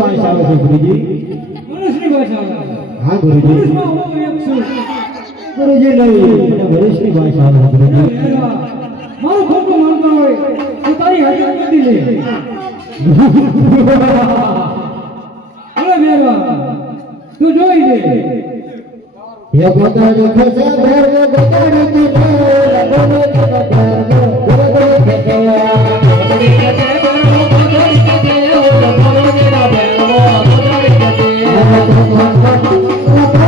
ભાષા આવે છે ગુરુજી? મનુષ્યની ભાષા આવે. હા ગુરુજી. મનુષ્યમાં હું એક છું. ગુરુજી નહીં, મને મનુષ્યની ભાષા આવે છે ગુરુજી. મારું ખોટું માનતા હોય તો તારી હાજર કરી લે. અરે મેરવા તું જોઈ લે. ये गोता जो खसे घर वो गोता रीति में लगने के घर में गोता कहते हैं गोता कहते हैं वो गोता कहते हैं वो बोलो मेरा बहन वो गोता कहते हैं वो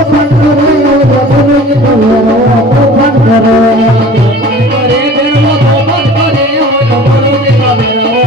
फन करे वो बोलो के बोलो वो फन करे करे फिर वो फन करे वो बोलो मेरा बहन वो